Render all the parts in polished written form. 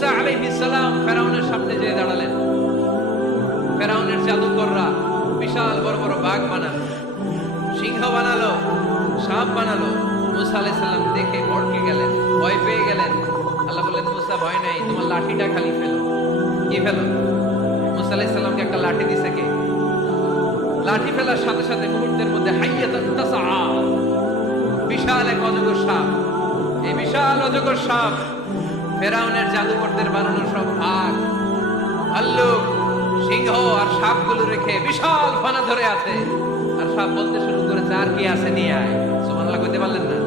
মুসা আলাইহিস সালাম ফেরাউনের সামনে যেয়ে দাঁড়ালেন। ফেরাউনের জাদুকররা বিশাল বড় বড় বাঘ বানালো, সিংহ বানালো, সাপ বানালো। মুসা আলাইহিস সালাম দেখে ভড়কে গেলেন, ভয় পেয়ে গেলেন। আল্লাহ বললেন, মুসা ভয় নাই, তোমার লাঠিটা খালি ফেলো। কি ফেলো? মুসা আলাইহিস সালামকে একটা লাঠি দিছে কে? লাঠি ফেলার সাথে সাথে মুহূর্তের মধ্যে হাইয়াতুন তাসআ, বিশাল এক অজগর সাপ। এই বিশাল অজগর সাপ ফেরাউনের জাদুকরদের বানানো সব বাঘ, ভাল্লুক, সিংহ আর সাপগুলো রেখে বিশাল ফানা ধরে আছে। আর সাপ বলতে শুরু করেছে, আর কি আছে নিয়ে আয়। সুবহানাল্লাহ কইতে পারলেন না?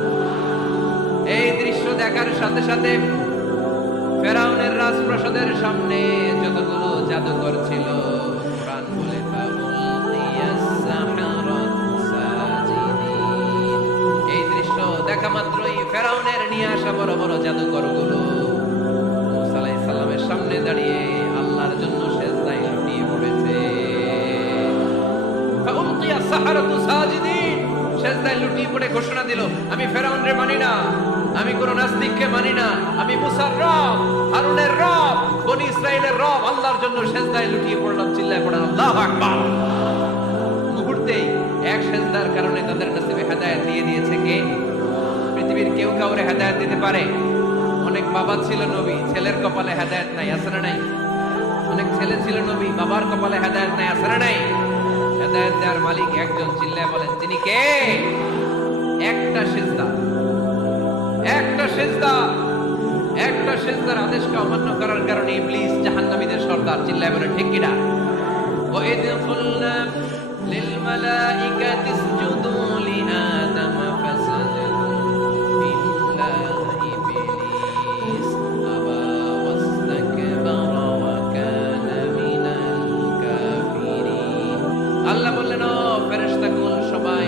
এই দৃশ্য দেখার সাথে সাথে ফেরাউনের রাজপ্রাসাদের সামনে যতগুলো জাদুকর ছিল, কোরআন বলে এই দৃশ্য দেখা মাত্রই ফেরাউনের নিয়ে আসা বড় বড় জাদুকরগুলো মুসা আলাইহিস সালামের সামনে দাঁড়িয়ে আল্লাহর জন্য সিজদায় লুটিয়ে পড়েছে। ফাউলকিয়া সাহারাতু সাজিদিন, সিজদায় লুটিয়ে পড়ে ঘোষণা দিল, আমি ফেরাউনরে মানি না, আমি কোন নাস্তিককে মানি না, আমি মুসার রব, হারুনের রব, বনি ইসরাইলের রব, আল্লাহর জন্য সিজদায় লুটিয়ে পড়লাম। চিল্লায় পড়েন আল্লাহু আকবার। মুহূর্তেই এক সিজদার কারণে তাদের নসিবে হেদায়েত দিয়ে দিয়েছে কে? পৃথিবীর কেউ কাউরে হেদায়েত দিতে পারে? অনেক বাবা ছিল নবী, ছেলের কপালে হেদায়েত নাই, আছে না নাই? অনেক ছেলে ছিল নবী, বাবার কপালে হেদায়েত নাই, আছে না নাই? হেদায়েত দেওয়ার মালিক একজন, চিল্লায় বলেন তিনি কে? একটা সিজদা, একটা সিজদা, একটা সিজদার আদেশকে অমান্য করার কারণে ইবলিস জাহান্নামীদের সর্দার। চিল্লায় বলেন ঠিক কিনা? وَإِذْ قُلْنَا لِلْمَلَائِكَةِ اسْجُدُوا لِآدَمَ فَسَجَدُوا إِلَّا إِبْلِيسَ أَبَى وَاسْتَكْبَرَ وَكَانَ مِنَ الْكَافِرِينَ। আল্লাহ বললেন, ও ফেরেশতাগণ সবাই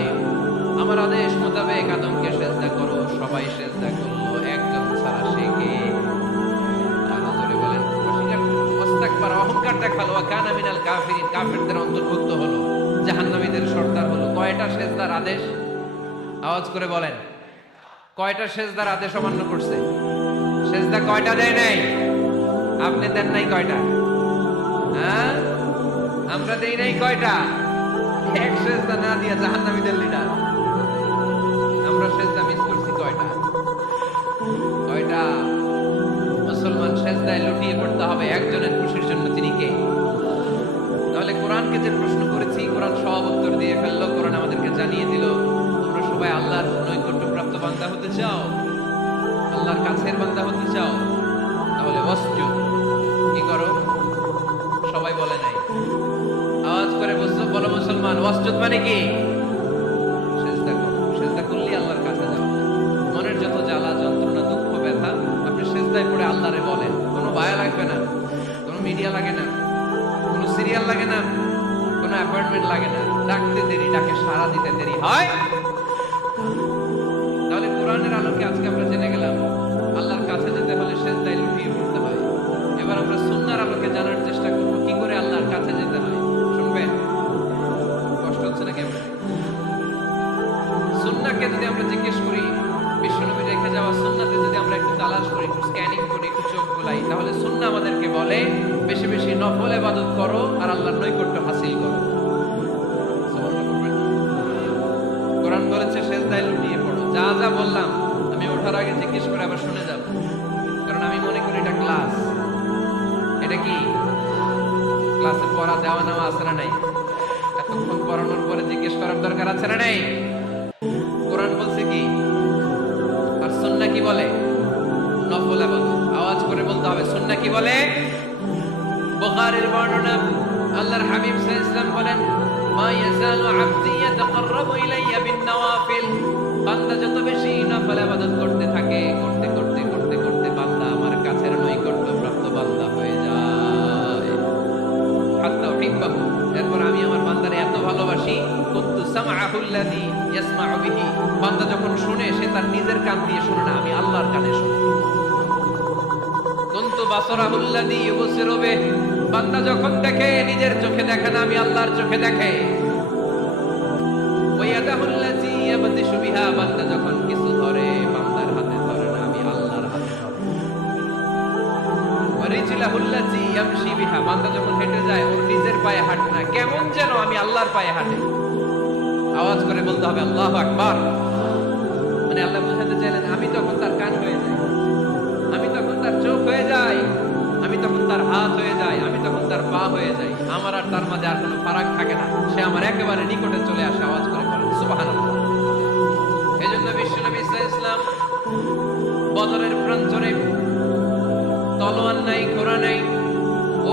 আমার আদেশ মোতাবেক আদমকে সিজদা করো। সবাই সিজদা করলো, একজন ছাড়া, সে কে? আরো জোরে বলেন। ওয়াস্তাকবার, অহংকার দেখালো, কানা মিনাল কাফিরিন, কাফিরদের অন্তর্ভুক্ত হলো, জাহান্নামীদের সর্দার হলো। কয়টা সিজদার আদেশ? আওয়াজ করে বলেন, কয়টা সিজদার আদেশ অমান্য করছে? সিজদা কয়টা দেয় নাই? আপনি দেন নাই কয়টা? হ্যাঁ, আমরা দেই নাই কয়টা? এক সিজদা না দিয়া জাহান্নামীদের লিডার। আমরা সিজদা মিস করছি কয়টা? কয়টা? মুসলমান সিজদায় লুটিয়ে পড়তে হবে একজনের খুশির জন্য, তিনি কে? তাহলে কোরআনকে যে প্রশ্ন করেছি, কোরআন সব উত্তর দিয়ে ফেললো। কোরআন আমাদেরকে জানিয়ে দিল, তোমরা সবাই আল্লাহর নৈকট্যপ্রাপ্ত বান্দা হতে চাও, আল্লাহর কাছের বান্দা হতে চাও, তাহলে ওয়াসজুদ, কি করো? সবাই বলে নাই, আওয়াজ করে বলো মুসলমান, ওয়াসজুদ মানে কি? সিজদা করো। সিজদা করলেই আল্লাহর কাছে যাও। মনের যত জ্বালা যন্ত্রণা দুঃখ ব্যথা আপনি সিজদায় পড়ে আল্লাহরে বলেন। কোনো বায়া লাগবে না, কোনো মিডিয়া লাগে না, কোনো সিরিয়াল লাগে না, কোনো অ্যাপয়েন্টমেন্ট লাগে না। ডাকতে দেরি, ডাকে সাড়া দিতে দেরি হয়। তাহলে কোরআনের আলোকে আজকে আমরা জেনে গেলাম আল্লাহর কাছে যেতে হলে সিজদায় লুটিয়ে পড়তে হয়। এবার আমরা সুন্নাহর আলোকে জানার চেষ্টা করব কি করে আল্লাহর কাছে যেতে হয়। শুনবেন? কষ্ট হচ্ছে নাকি? আমরা সুন্নাহকে যদি আমরা জিজ্ঞেস করি, বিশ্বনবী রেখে যাওয়া সুন্নাতে যদি আমরা একটু তালাশ করি, একটু স্ক্যানিং করি, একটু চোখ বুলাই, তাহলে সুন্নাহ আমাদেরকে বলে বেশি বেশি নফল ইবাদত করো আর আল্লাহর নৈকট্য হাসিল করো। কোরআন বলেছে সিজদায় লুটিয়ে পড়ো। যা যা বললাম আমি ওঠার আগে জিজ্ঞেস করে আবার শুনে যাব, কারণ আমি মনে করি এটা ক্লাস। এটা কি ক্লাসে পড়া দেওয়া নেওয়া আছে না নাই? এতক্ষণ পড়ানোর পরে জিজ্ঞেস করার দরকার আছে না নাই? কোরআন বলছে কি আর সুন্নাহ কি বলে? নফল ইবাদত। আওয়াজ করে বলতে হবে, সুন্নাহ কি বলে? বুখারীর বর্ণনা, আল্লাহর হাবিব সাল্লাল্লাহু আলাইহি ওয়াসাল্লাম বলেন, মা ইয়াজালু আবদি ইয়াতাকাররাবু ইলাইয়া বিন নওয়াফিল। বান্দা যত বেশি নফল ইবাদত করতে থাকে, করতে করতে করতে করতে বান্দা আমার কাছের নৈকট্য প্রাপ্ত বান্দা হয়ে যায়। হাত্তা উহিব্বাহু, এরপর আমি আমার বান্দারে এত ভালোবাসি, কুনতু সামআহুল্লাযী ইয়াসমাউ বিহি। বান্দা যখন শুনে সে তার নিজের কান দিয়ে শুনে না, আমি আল্লাহর কানে শুনি। কুনতু বাসারাহুল্লাযী ইউবসিরু বিহি। বান্দা যখন দেখে নিজের চোখে দেখে না, আমি আল্লাহর চোখে দেখে। ওয়ায়াদাহুল্লাযী ইয়াবতিশু বিহা। বান্দা যখন কিছু ধরে বান্দার হাতে ধরে না, আমি আল্লাহর হাতে ধরে। রিজলাহুল্লাতি ইয়ামশি বিহা, বান্দা যখন হেঁটে যায় ওর নিজের পায়ে হাঁটে না, কেমন যেন আমি আল্লাহর পায়ে হাঁটে। আওয়াজ করে বলতে হবে আল্লাহু আকবার। মানে আল্লাহ বুঝাতে চাইলেন আমি তখন তার কান হয়ে যাই, আমি তখন তার চোখ হয়ে যাই, আমি তখন তার হাত হয়ে যাই, আমি তখন তার পা হয়ে যাই। আমার আর তার মাঝে আর কোনো ফারাক থাকে না, সে আমার একেবারে নিকটে চলে আসে। আওয়াজ করে বলেন সুবহানাল্লাহ। এজন্য বিশ্বনবী সাল্লাল্লাহু আলাইহি ওয়াসাল্লাম বদরের প্রান্তরে তলোয়ার নাই, ঘোড়া নাই,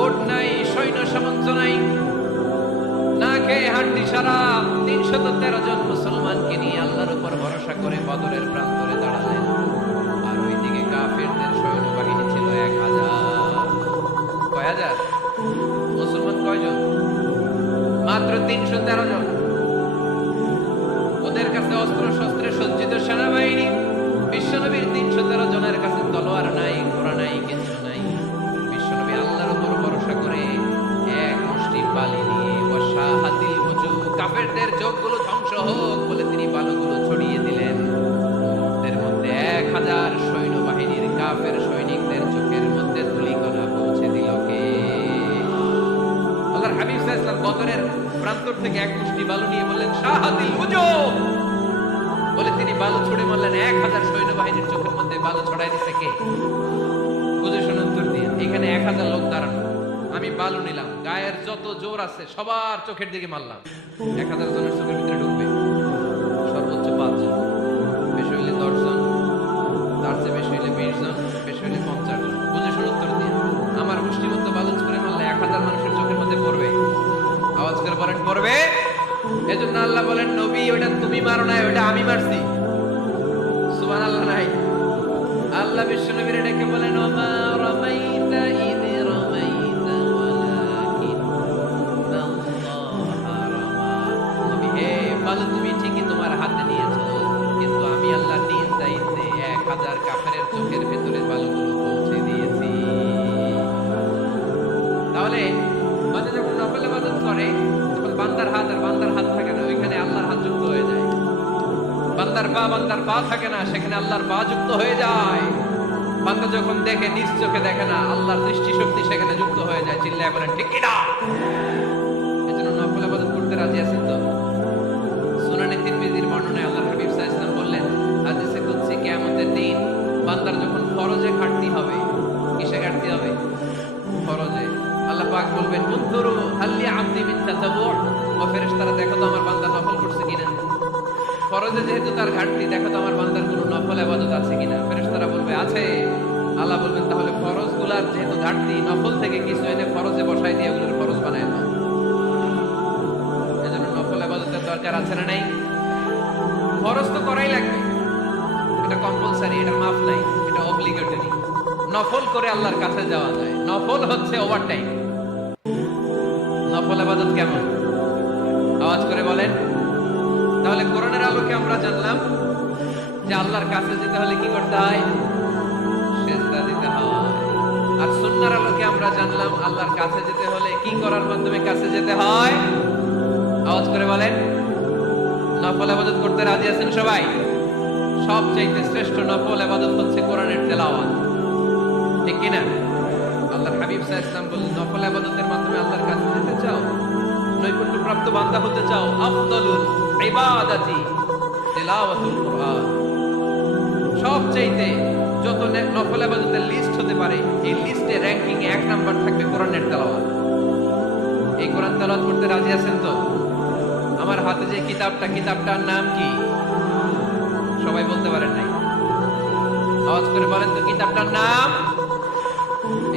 ওট নাই, সৈন্য সামন্ত নাই, না খেয়ে হাঁটতি সারা 313 জন মুসলমানকে নিয়ে আল্লাহর উপর ভরসা করে বদরের প্রান্তরে দাঁড়ালেন। আর ওইদিকে কাফেরদের সৈন্যবাহিনী ছিল 1000। কয় হাজার? মুসলমান কয়জন? মাত্র 313 জন। ওদের কাছে অস্ত্র শস্ত্রে সজ্জিত সেনাবাহিনী। বিশ্বনবীর 313 জনের কাছে তলোয়ার নাই, ঘোড়া নাই, কিছু নাই। বিশ্বনবী আল্লাহর উপর ভরসা করে এক মুষ্টি বালি নিয়ে ওয়াশাহাতিল ওযু, কাফেরদের চোখগুলো ধ্বংস হোক বলে তিনি বালুগুলো ছড়িয়ে দিলেন। এর মধ্যে 1000 সৈন্যবাহিনীর কাফের সৈনিকদের চোখের মধ্যে ধূলিকণা পৌঁছে দিল কে? আল্লাহর হাবিব সাল্লাল্লাহু আলাইহি ওয়াসাল্লাম বদরের প্রান্তর থেকে এক মুষ্টি বালু নিয়ে বললেন শাহাতিল ওযু বলে তিনি বালু ছুড়ে মারলেন। 1000 সৈন্যবাহিনীর চোখের মধ্যে বালু ছড়াই দিছে কে? বুঝে উত্তর দিয়ে এখানে 1000 লোক দাঁড়ানো, আমি বালু নিলাম, গায়ের যত জোর আছে সবার চোখের দিকে মারলাম। 1000 জনের চোখের ভিতরে ঢুকবে সর্বোচ্চ 5 জন, বেশি হইলে 10 জন, তার চেয়ে বেশি হইলে 20 জন, বেশি হইলে 50 জন। বুঝে উত্তর দিয়ে আমার মুষ্টিবদ্ধ বালু ছুড়ে মারলে 1000 মানুষের চোখের মধ্যে পড়বে। আওয়াজ করে বলেন পড়বে। এজন্য আল্লাহ বলেন নবী ওটা তুমি মারো নাই, ওটা আমি মারছি। সুবহানাল্লাহ নাই। আল্লাহ বিশ্বনবীর ডেকে বলেন ওমা রামাইতা ইয রামাইতা ওয়ালাকিন্নাল্লাহা রামা। নবী হে, বালু তুমি ঠিকই তোমার হাতে নিয়েছো, কিন্তু আমি আল্লাহ নিজ দায়িত্বে 1000 কাফেরের চোখের ভিতরে বালুগুলো পৌঁছে দিয়েছি। তাহলে বান্দা যখন নফল ইবাদত করে তখন বান্দার হাত আর বান্দার হাত থাকে না, ওইখানে আল্লাহর হাত যুক্ত হয়ে যায়। বান্দার পা থাকে না, সেখানে আল্লাহর পা যুক্ত হয়ে যায়। বান্দা যখন দেখে নিজ চোখে দেখে না, আল্লাহর দৃষ্টি শক্তি সেখানে যুক্ত হয়ে যায়। চিল্লায় বলেন ঠিক কি না? এজন্য নফল ইবাদত করতে রাজি আছেন তো? সুনানে তিরমিজির বর্ণনায় আল্লাহর হাবিব সাল্লাল্লাহু আলাইহি ওয়াসাল্লাম বললেন হাদিসে কুদসি কিয়ামতের দিন বান্দার যখন ফরজে ঘাটতি হবে, কিসে ঘাটতি হবে? ফরজে। আল্লাহ পাক বলবেন উনজুরু হাল লি আবদি মিন তাতাবু, ও ফেরেশতারা দেখো তো আমার বান্দা নফল করছে কিনা। ফরজে যেহেতু তার ঘাটতি, দেখো তো আমার বান্দার কোনো নফল ইবাদত আছে কিনা। ফেরেশতারা বলবে আছে। আল্লাহ বলবেন তাহলে ফরজগুলার যেহেতু ঘাটতি, নফল থেকে কিছু এনে ফরজে বসাই দিয়ে ওগুলোর ফরজ বানায় দাও। এজন্য নফল ইবাদতের দরকার আছে না নাই? ফরজ তো করাই লাগবে, এটা কম্পালসারি, এটা মাফ নাই, এটা অব্লিগেটরি। নফল করে আল্লাহর কাছে যাওয়া যায়, নফল হচ্ছে ওভারটাইম। নফল ইবাদত কেমন? আওয়াজ করে বলেন। তাহলে কোরআনের আলোকে আমরা জানলাম যে আল্লাহর কাছে যেতে হলে কি করতে হয়? সিজদা দিতে হয়। আর সুন্নাহর আলোকে আমরা জানলাম আল্লাহর কাছে যেতে হলে কি করার মাধ্যমে কাছে যেতে হয়? আওয়াজ করে বলেন। নফল ইবাদত করতে রাজি আছেন সবাই? সবচেয়ে শ্রেষ্ঠ নফল ইবাদত হচ্ছে কোরআনের তেলাওয়াত, ঠিক কি না? আল্লাহর হাবিব সাল্লাল্লাহু আলাইহি ওয়াসাল্লাম বলেন নফল ইবাদতের মাধ্যমে আল্লাহর কাছে যেতে চাও, নৈকট্যপ্রাপ্ত বান্দা হতে চাও, আফদালুল ইবাদাতি তিলাওয়াতুল কুরআন। সবচেয়ে যত নফল ইবাদতের লিস্ট হতে পারে, এই লিস্টে র‍্যাঙ্কিং এ 1 নাম্বার থাকবে কোরআনের তেলাওয়াত। এই কোরআন তেলাওয়াত করতে রাজি আছেন তো? আমার হাতে যে কিতাবটার নাম কি? সবাই বলতে পারেন নাই? আওয়াজ করে বলেন তো কিতাবটার নাম।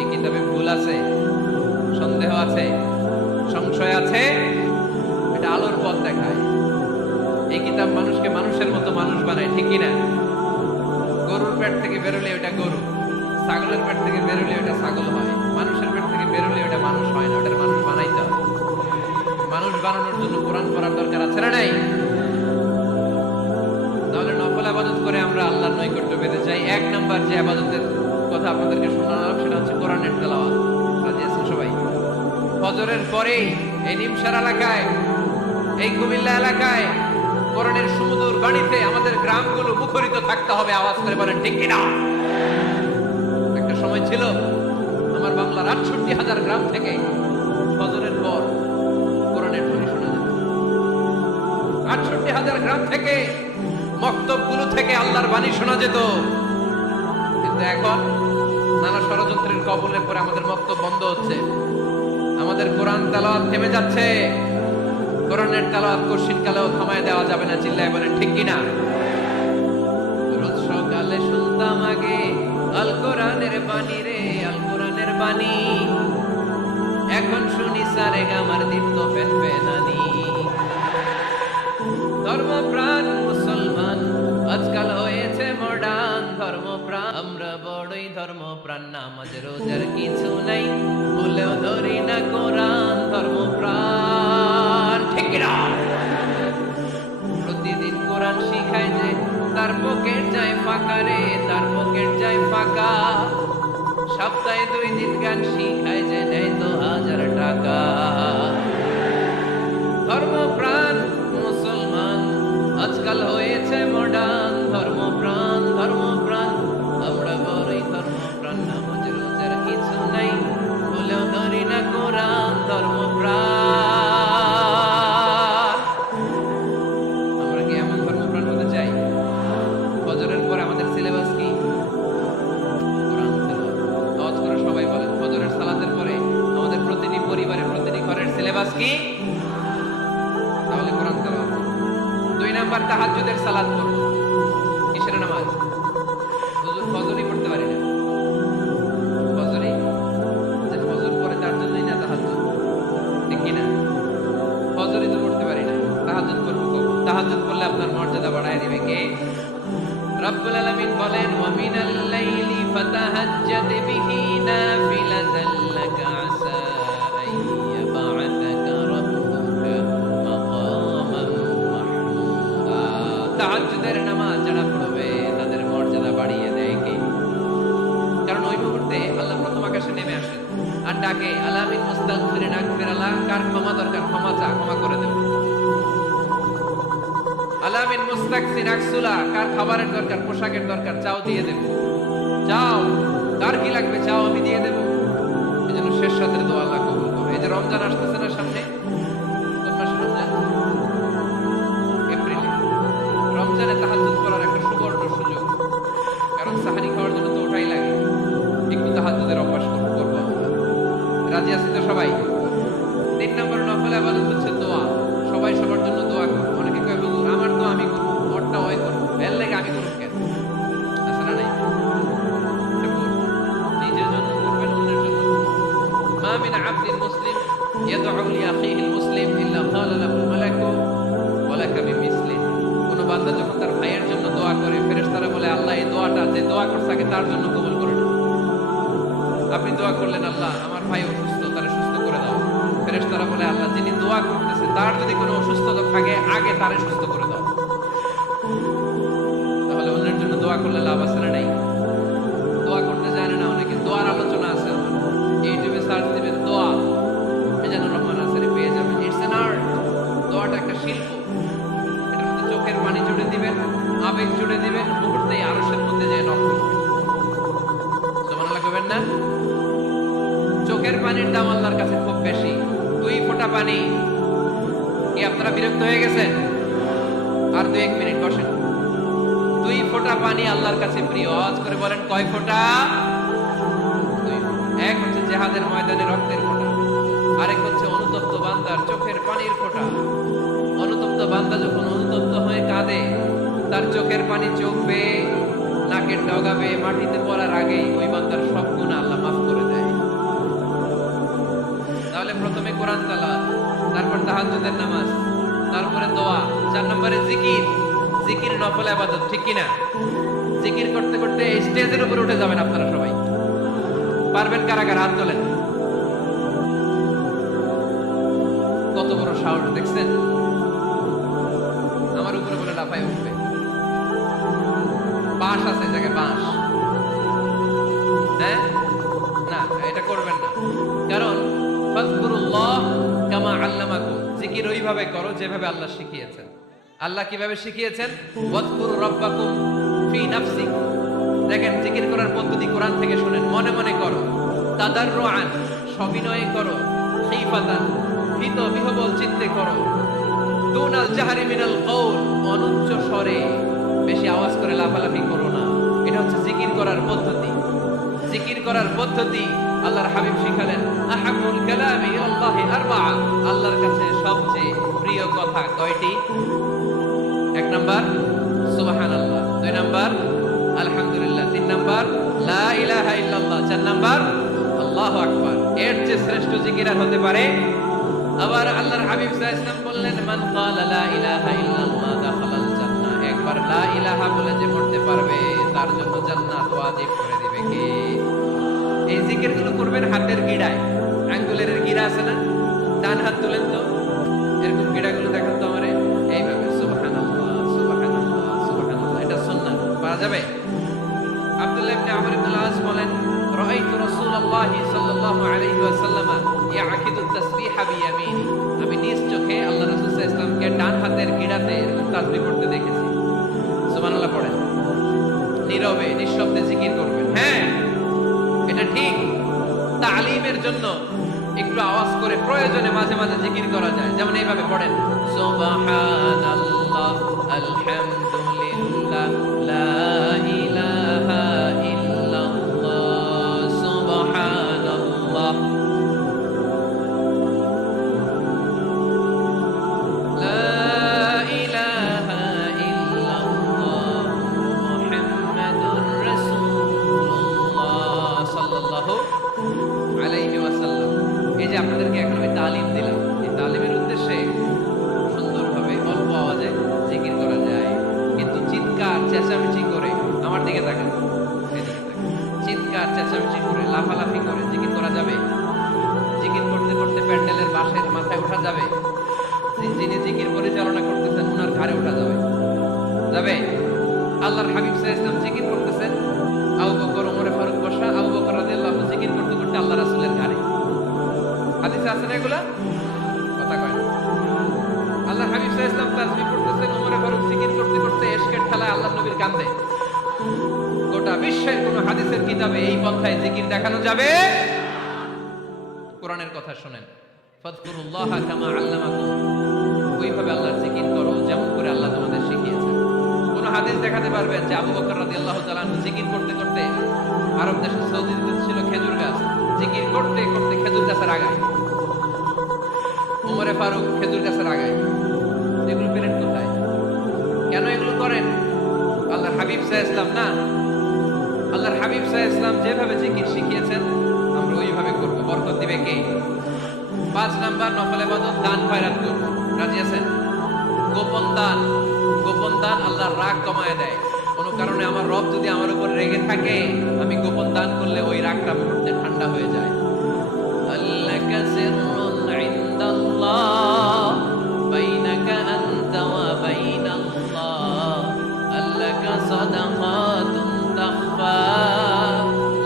এই কিতাবে ভুল আছে, সন্দেহ আছে, সংশয় আছে? এটা আলোর পথ দেখায়। এই কিতাব মানুষকে মানুষের মতো মানুষ বানায়, ঠিক কিনা? গরুর পেট থেকে বেরোলে ওটা গরু, ছাগলের পেট থেকে বেরোলে ওটা ছাগল হয়, মানুষের পেট থেকে বেরোলে ওটা মানুষ হয় না, ওটার মানুষ বানাইতে হবে। মানুষ বানানোর জন্য কোরআন পড়ার দরকার আছে না নাই? তাহলে নফল ইবাদত করে আমরা আল্লাহর নৈকট্য পেতে চাই। 1 নাম্বার যে ইবাদতের কথা আপনাদেরকে শোনালাম সেটা হচ্ছে কোরআনের তেলাওয়াত। রাজি আছেন সবাই? ফজরের পরেই এই নিমসার এলাকায়, এই কুমিল্লা এলাকায় কোরআনের সুমধুর বাণীতে আমাদের গ্রামগুলো মুখরিত থাকতে হবে। আওয়াজ করে বলেন ঠিক কিনা? একটা সময় ছিল আমার 68,000 গ্রাম থেকে ফজরের পর কোরআনের ধ্বনি শোনা যেত। 68,000 গ্রাম থেকে মক্তবগুলো থেকে আল্লাহর বাণী শোনা যেত। কিন্তু এখন নানা ষড়যন্ত্রের কবলে পড়ে আমাদের মক্তব বন্ধ হচ্ছে, আমাদের কোরআন তেলাওয়াত থেমে যাচ্ছে। কোরআনের তেলাওয়াত কশিন কালেও থামায় দেওয়া যাবে না, চিল্লায় বলেন ঠিক কিনা? রোজ সকালে শুনতাম আগে আল কোরআনের বাণী রে, আল কোরআনের বাণী। এখন শুনি সারে গামার দীপ্ত ফেন ফেনানি। ধর্মপ্রাণ মুসলমান আজকাল হয়েছে মডার্ন ধর্মপ্রাণ। আমরা বড়ই ধর্মপ্রাণ, নামাজ রোজার কিছু নাই, ভুলেও ধরি না কোরআন। ধর্মপ্রাণ ঠিক না? প্রতিদিন কোরআন শিখায় যে তার পকেট যায় ফাঁকা রে, তার পকেট যায় ফাঁকা। সপ্তাহে 2 দিন গান শিখায় যে নেয় তো 1000 টাকা। ধর্মপ্রাণ মুসলমান আজকাল হয়েছে মডার্ন ধর্মপ্রাণ। ধর্মপ্রাণ আমরা বড়ই ধর্মপ্রাণ, নামাজ রোজার কিছু নাই, বলেও ধরি না কোরআন। ধর্মপ্রাণ আমরা কি এমন ধর্মপ্রাণ হতে চাই? ফজরের পরে আমাদের সিলেবাস কি? কোরআন তেলাওয়াত। আওয়াজ করে সবাই বলেন, ফজরের সালাতের পরে আমাদের প্রতিটি পরিবারে প্রতিটি ঘরের সিলেবাস কি? তাহলে কোরআন তেলাওয়াত। 2 নাম্বার তাহাজ্জুদের সালাত পড়ব। কিসের নামাজ? হুজুর ফজরই পড়তে পারি না। ফজরই যে ফজর পড়ে তার জন্যই না তাহাজ্জুদ, ঠিক কি না? ফজরই তো পড়তে পারি না, তাহাজ্জুদ পড়ব কখন? তাহাজ্জুদ পড়লে আপনার মর্যাদা বাড়ায় দিবে কে? রব্বুল আলামিন বলেন, ওয়া মিনাল লাইলি ফাতাহাজ্জাদ বিহি নাফিলাতান লাকা আসা আন ইয়াবআসাকা রাব্বুকা মাকামান মাহমুদা। তাহাজ্জুদের নামাজ যারা পড়বে তাদের মর্যাদা বাড়িয়ে দেয় কে? কারণ ওই মুহূর্তে আল্লাহ প্রথম আকাশে নেমে আসেন আর ডাকে, আলামিন মুস্তাগফিরিন আগফির আল্লাহ, কার ক্ষমা দরকার ক্ষমা চা, ক্ষমা করে দেব। আলামিন মুস্তাকসিন আকসুলা, কার খাবারের দরকার পোশাকের দরকার চাও দিয়ে দেব। চাও, কার কি লাগবে চাও আমি দিয়ে দেব। এই জন্য শেষ রাতের দোয়া আল্লাহ কবুল করে। এই যে রমজান আসতেছে না সামনে, কোন মাসে রমজান? এপ্রিলে। রমজানে তাহাজ্জুদ পড়ার একটা সুবর্ণ সুযোগ, কারণ সাহারি খাওয়ার জন্য তো ওটাই লাগে। একটু তাহাজ্জুদের অভ্যাস করবো আমরা। রাজি আছি তো সবাই? 3 নম্বর নফল ইবাদত হচ্ছে দোয়া। সবাই সবার জন্য দোয়া করো। অনেকে কয় হুজুর আমার তো আমি করব, ওরটা ওই করব, এর লাগে আমি করব কেন? আছে না নাই? নিজের জন্য করবেন, অন্যের জন্য করবেন। মা মিন আবদিন মুসলিম ইয়াদউ লিআখিহি মুসলিম ইল্লা ক্বালা লাহু মালাকু ওয়া লাকা বিমিসলি। কোন বান্দা যখন তার ভাইয়ের জন্য দোয়া করে, ফেরেশতারা বলে আল্লাহ এই দোয়াটা যে দোয়া করছে আগে তার জন্য কবুল করে নাও। আপনি দোয়া করলেন, আল্লাহ আমার ভাই অসুস্থ, তারে সুস্থ করে দাও। ফেরেশতারা বলে আল্লাহ যিনি দোয়া করতেছে তার যদি কোনো অসুস্থতা থাকে আগে তারে সুস্থ করে দাও। তাহলে অন্যের জন্য দোয়া করলে লাভ আছে না নাই? দোয়া করতে জানে না অনেকে, দোয়ার আলোচনা আছে আমার, ইউটিউবে সার্চ দিবেন দোয়া, মিজানুর রহমান আসেরি পেয়ে যাবেন। It's an art. দোয়াটা একটা শিল্প। এটার মধ্যে চোখের পানি জুড়ে দিবেন, আবেগ জুড়ে দিবেন, মুহূর্তেই আরশের মধ্যে যে নক করবেন। সুবহানাল্লাহ কইবেন না? চোখের পানির দাম আল্লাহর কাছে খুব বেশি। 2 ফোঁটা পানি। কি আপনারা বিরক্ত হয়ে গেছেন? আর 2-1 মিনিট বসেন। 2 ফোঁটা পানি আল্লাহর কাছে প্রিয়। আওয়াজ করে বলেন কয় ফোঁটা? 2 ফোঁটা। এক হচ্ছে জিহাদের ময়দানে রক্তের ফোঁটা, আরেক হচ্ছে অনুতপ্ত বান্দার চোখের পানির ফোঁটা। অনুতপ্ত বান্দা যখন অনুতপ্ত হয়ে কাঁদে, তার চোখের পানি চোখ বেয়ে নাকের ডগা বেয়ে মাটিতে পড়ার আগেই ওই বান্দার সব গুনাহ আল্লাহ মাফ করে দেয়। তাহলে প্রথমে কোরআন তেলাওয়াত, তারপর তাহাজ্জুদের নামাজ, তারপরে দোয়া, 4 নম্বরে জিকির। জিকির নফল ইবাদত, ঠিক কি না? জিকির করতে করতে স্টেজের উপরে উঠে যাবেন আপনারা সবাই। পারবেন কারা কারা? হাত তোলেন। কত বড় সাহস দেখছেন? আমার উপরে বলে লাফায় উঠবে। বাঁশ আছে জায়গায়, বাঁশ। হ্যাঁ না, এটা করবেন না। কারণ ফাযকুরুল্লাহ কামা আল্লামাকুম, জিকির ওইভাবে করো যেভাবে আল্লাহ শিখিয়েছেন। আল্লাহ কিভাবে শিখিয়েছেন? ওয়াযকুর রাব্বাকুম ফি নাফসিক। দেখেন জিকির করার পদ্ধতি কোরআন থেকে শুনেন, মনে মনে করো। তাদাররুআন সবিনয়ে করো, খিফাতান ভীত বিহবল চিত্তে করো, দুনাল জাহরি মিনাল কওল অনুচ্চ স্বরে বেশি আওয়াজ করে লাফালাফি করো না। এটা হচ্ছে জিকির করার পদ্ধতি। জিকির করার পদ্ধতি আল্লাহর হাবিব শিখালেন, আহাবুল কালামি ইলাল্লাহি আরবাআ, আল্লাহর কাছে সবচেয়ে প্রিয় কথা কয়টি? এক নাম্বার সুবহানাল্লাহ, দুই নাম্বার আলহামদুলিল্লাহ, তিন নাম্বার লা ইলাহা ইল্লাল্লাহ, চার নাম্বার আল্লাহু আকবার। এর চেয়ে শ্রেষ্ঠ জিকির আর হতে পারে? আবার আল্লাহর হাবিব সাল্লাল্লাহু আলাইহি ওয়াসাল্লাম বললেন, মান ক্বালা লা ইলাহা ইল্লাল্লাহ দাখালাল জান্নাহ, একবার লা ইলাহা বলে যে মরতে পারবে তার জন্য জান্নাত ওয়াজিব করে দিবে কে? এই জিকিরগুলো করবেন হাতের গিড়ায়, আঙ্গুলের গিড়া আছে না, ডান হাত তুলেন তো, এরকম গিড়াগুলো দেখান তো আমারে, এইভাবে সুবহানাল্লাহ সুবহানাল্লাহ সুবহানাল্লাহ, এটা সুন্নাহ, পারা যাবে? আব্দুল্লাহ ইবনে আমর ইবনে আল-আস বলেন, রাআইতু রাসূলুল্লাহ সাল্লাল্লাহু আলাইহি ওয়াসাল্লাম ইয়াকিদু তাসবিহা বিয়ামিনি, আমি নিজ চোখে আল্লাহ রাসূল সাল্লাল্লাহু আলাইহি ওয়াসাল্লামকে ডান হাতের গিড়াতে এরকম তাসবিহ করতে দেখেছি। সুবহানাল্লাহ পড়েন, নীরবে নিঃশব্দে জিকির করবেন। হ্যাঁ, এটা ঠিক। তালিমের জন্য একটু আওয়াজ করে প্রয়োজনে মাঝে মাঝে জিকির করা যায়, যেমন এইভাবে পড়েন, সুবহানাল্লাহ আলহামদুলিল্লাহ লা ইলাহা ইল্লাল্লাহ সুবহানাল্লাহ লা ইলাহা ইল্লাল্লাহ মুহাম্মাদুর রাসূলুল্লাহ সাল্লাল্লাহু আলাইহি ওয়াসাল্লাম। এই যে আপনাদেরকে এখন আমি তালিম দিলাম, এই তালিমের উদ্দেশ্যে সুন্দরভাবে অল্প আওয়াজে জিকির করা যায়, কিন্তু চিৎকার চেঁচামেচি করে, আমার দিকে তাকান, এদিকে তাকান, চিৎকার চেঁচামেচি করে লাফালাফি করে জিকির করা যাবে? জিকির করতে করতে প্যান্ডেলের বাঁশের মাথায় ওঠা যাবে? যিনি জিকির পরিচালনা করতেছেন ওনার ঘাড়ে ওঠা যাবে? যাবে? আল্লাহর হাবিব সাল্লাল্লাহু আলাইহি ওয়াসাল্লাম জিকির করতেছেন, আবু বকর ওমর ফারুক বসা, আবু বকর রাদিয়াল্লাহু আনহু জিকির করতে করতে আল্লাহ রাসূলের ঘাড়ে। হাদিসে আছে না এগুলা? কথা কয় না। আল্লাহর হাবিব সাল্লাল্লাহু আলাইহি ওয়াসাল্লাম তাসবিহ করতেছেন, ওমর ফারুক জিকির করতে করতে ইশকের ঠেলায় আল্লাহর নবীর কাঁধে। গোটা বিশ্বের কোন হাদিসের কিতাবে এই পন্থায় জিকির দেখানো যাবে? কোরআনের কথা শুনেন, ফাযকুরুল্লাহা কামা আল্লামাকুম, ওইভাবে আল্লাহর জিকির করো যেমন করে আল্লাহ তোমাদের শিখিয়েছেন। কোন হাদিস দেখাতে পারবেন যে আবু বকর রাদিয়াল্লাহু তাআলা জিকির করতে করতে, আরব দেশে সৌদিতে ছিল খেজুর গাছ, জিকির করতে করতে খেজুর গাছের আগায়, ওমরে ফারুক খেজুর গাছের আগায়, এগুলো পেলেন কোথায়? কেন এগুলো করেন? আল্লাহর হাবিব সাল্লাল্লাহু আলাইহি ওয়াসাল্লাম না, আল্লাহর হাবিব সাল্লাল্লাহু আলাইহি ওয়াসাল্লাম যেভাবে জিকির শিখিয়েছেন আমরা ওইভাবে করব। বরকত দিবে কে? 5 নাম্বার নফল ইবাদত, দান খয়রাত করব। রাজি আছেন? গোপন দান, গোপন দান আল্লাহর রাগ কমায় দেয়। কোনো কারণে আমার রব যদি আমার উপর রেগে থাকে, আমি গোপন দান করলে ওই রাগটা মুহূর্তে ঠান্ডা হয়ে যায়। আল্লাকা সিররুন ইনদাল্লাহ বাইনাকা আনতা ওয়া বাইনাল্লাহ, আল্লাকা সাদাকাতুন তাখফা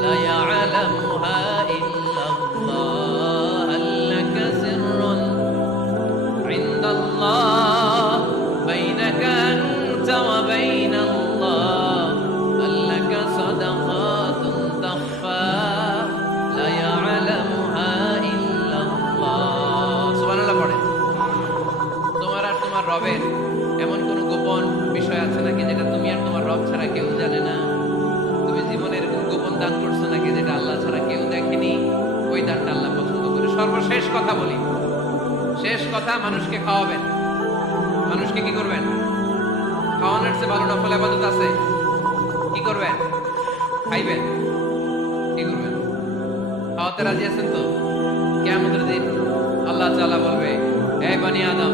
লা ইয়ালামুহা ইল্লাল্লাহ, আল্লাকা সিররুন ইনদাল্লাহ বাইনাকা আনতা ওয়া বাইনাল্লাহ, আল্লাকা সাদাকাতুন তাখফা লা ইয়ালামুহা ইল্লাল্লাহ। সুবহানাল্লাহ পড়ে। তোমার আর তোমার রবের এমন কোন গোপন বিষয় আছে নাকি যেটা তুমি আর তোমার রব ছাড়া কেউ জানে না? তুমি জীবনে এরকম গোপন দান করছো নাকি যেটা আল্লাহ ছাড়া কেউ দেখেনি? ওই দানটা আল্লাহ পছন্দ করে। সর্বশেষ কথা বলি, শেষ কথা, মানুষকে খাওয়াবেন। মানুষকে কি করবেন? খাওয়ানোর চেয়ে ভালো নফল ইবাদত আছে? কি করবেন? খাইবেন। কি করবেন? খাওয়াতে রাজি আছেন তো? কিয়ামতের দিন আল্লাহ তাআলা বলবে, হে বনি আদম,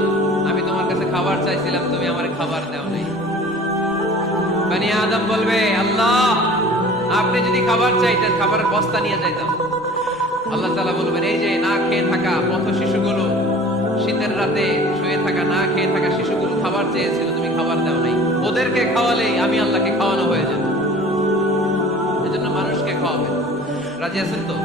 আমি তোমার কাছে খাবার চাইছিলাম, তুমি আমারে খাবার দাও নাই। বনি আদম বলবে, আল্লাহ আপনি যদি খাবার চাইতেন খাবারের বস্তা নিয়ে যাইতাম। আল্লাহ তাআলা বলবেন, এই যে না খেয়ে থাকা পথ শিশুগুলো, শীতের রাতে শুয়ে থাকা না খেয়ে থাকা শিশুগুলো খাবার চেয়েছিল, তুমি খাবার দাও নাই, ওদেরকে খাওয়ালেই আমি আল্লাহকে খাওয়ানো হয়ে যেত। এজন্য মানুষকে খাওয়াবেন। রাজি আছেন তো?